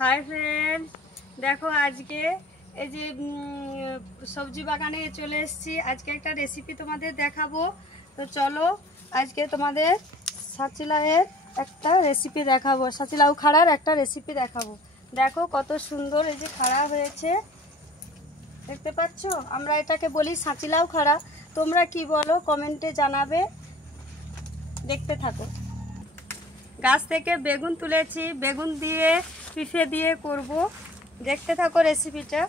Hi friend, দেখো আজকে এই যে সবজি বাগানে চলে এসেছি। আজকে একটা রেসিপি তোমাদের দেখাবো। তো চলো আজকে তোমাদের সাচিলাউয়ের একটা রেসিপি দেখাবো, সাচিলাউ খাড়ার একটা রেসিপি দেখাবো। দেখো কত সুন্দর এই যে খাড়া হয়েছে, দেখতে পাচ্ছ? আমরা এটাকে বলি সাচিলাউ খাড়া। তোমরা কি বলো কমেন্টে জানাবে। দেখতে থাকো। গাছ থেকে বেগুন তুলেছি, বেগুন দিয়ে পিঠে দিয়ে করব। দেখতে থাকো রেসিপিটা।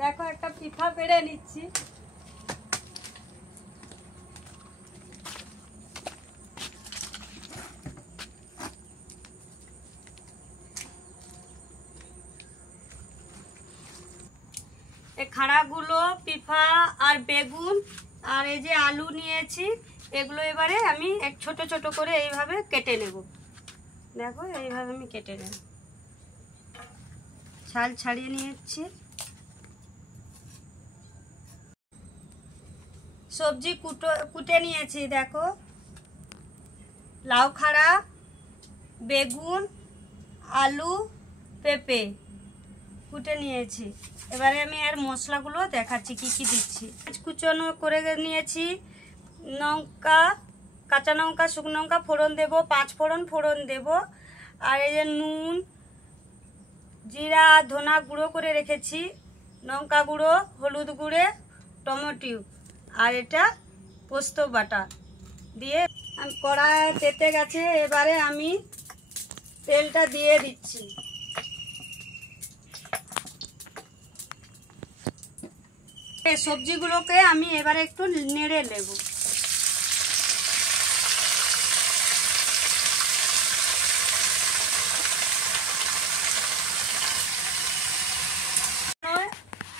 দেখো একটা পিঠা পেড়ে নিচ্ছি। এই খাড়াগুলো পিঠা আর বেগুন আর এই যে আলু নিয়েছি, এগুলো এবারে আমি ছোট ছোট করে এইভাবে কেটে নেব। দেখো এইভাবে আমি কেটে নেব, ছাল ছাড়িয়ে নিয়েছি। সবজি কুটে নিয়েছি। দেখো লাউ খাড়া, বেগুন, আলু, পেঁপে কুটে নিয়েছি। এবারে আমি আর মশলাগুলো দেখাচ্ছি কি কি দিচ্ছি। কুচনো করে নিয়েছি। লঙ্কা, কাঁচা লঙ্কা, শুকনো লঙ্কা ফোড়ন দেব, 5 ফোড়ন দেব। আর এই যে নুন, জিরা, ধনা গুঁড়ো করে রেখেছি, লঙ্কা গুঁড়ো, হলুদ গুঁড়ে, টমেটো আর এটা পোস্ত বাটা দিয়ে কড়াই তেতে গেছে। এবারে আমি তেলটা দিয়ে দিচ্ছি। এই সবজিগুলোকে আমি এবারে একটু নেড়ে নেব।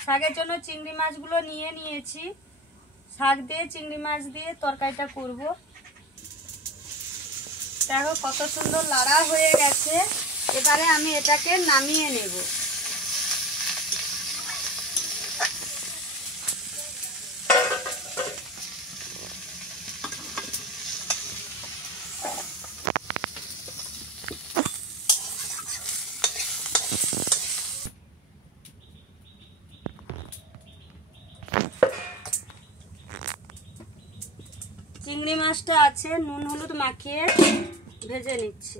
শাকের জন্য চিংড়ি মাছগুলো নিয়ে নিয়েছি। শাক দিয়ে চিংড়ি মাছ দিয়ে তরকারিটা করব। দেখো কত সুন্দর লাড়া হয়ে গেছে। এবারে আমি এটাকে নামিয়ে নেব। চিংড়ি মাছটা আছে, নুন হলুদ মাখিয়ে ভেজে নিচ্ছি।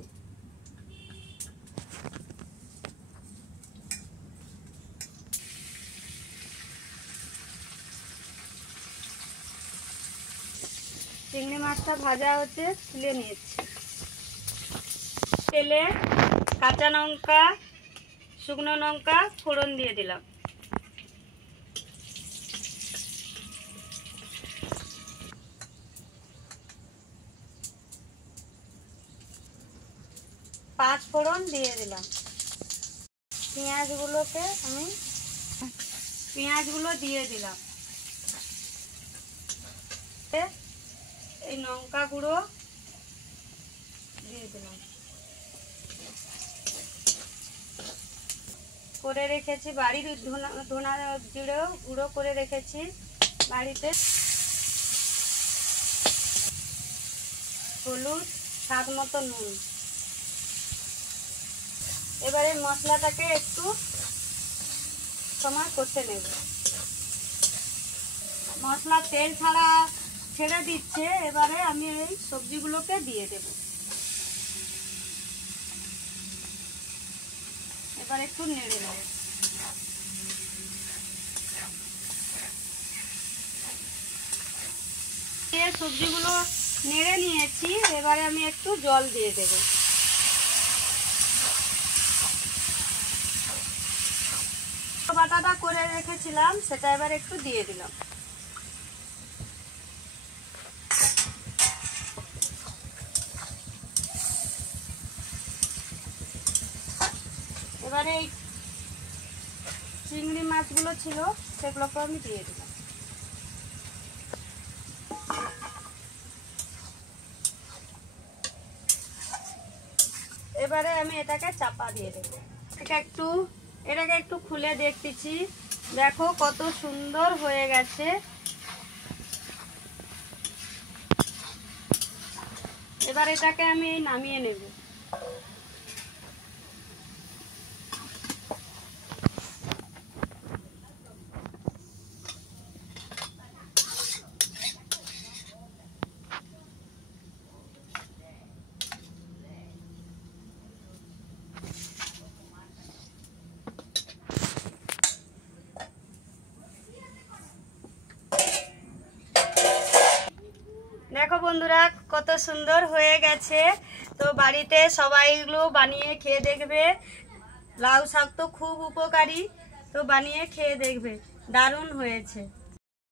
চিংড়ি মাছটা ভাজা হচ্ছে, তুলে নিয়েছি। তেলে কাঁচা লঙ্কা, শুকনো লঙ্কা ফোড়ন দিয়ে দিলাম। পাঁচ ফোড়ন দিয়ে দিলাম। পেঁয়াজগুলো দিয়ে দিলাম। এই লঙ্কা গুঁড়ো দিয়ে দিলাম। করে রেখেছি বাড়ির ধনা জিরে গুঁড়ো করে রেখেছি বাড়িতে। হলুদ, স্বাদ মতো নুন। এবারে মশলাটাকে একটু সময় কষে নেব। মশলা তেল ছেড়ে দিচ্ছে। এবারে আমি এই সবজিগুলোকে দিয়ে দেব। এবার একটু নেড়ে নেব। সবজিগুলো নেড়ে নিয়েছি। এবারে আমি একটু জল দিয়ে দেব। বাটাটা করে রেখেছিলাম সেটা এবার একটু দিয়ে দিলাম। এবারে এই চিংড়ি মাছগুলো ছিল সেগুলোকে আমি দিয়ে দিলাম। এবারে আমি এটাকে চাপা দিয়ে দেব। এটাকে একটু খুলে দেখতেছি। দেখো কত সুন্দর হয়ে গেছে। এবার এটাকে আমি নামিয়ে নেব। দেখো বন্ধুরা কত সুন্দর হয়ে গেছে। তো বাড়িতে সবাই এগুলো বানিয়ে খেয়ে দেখবে। লাউ শাক তো খুব উপকারী, তো বানিয়ে খেয়ে দেখবে, দারুণ হয়েছে।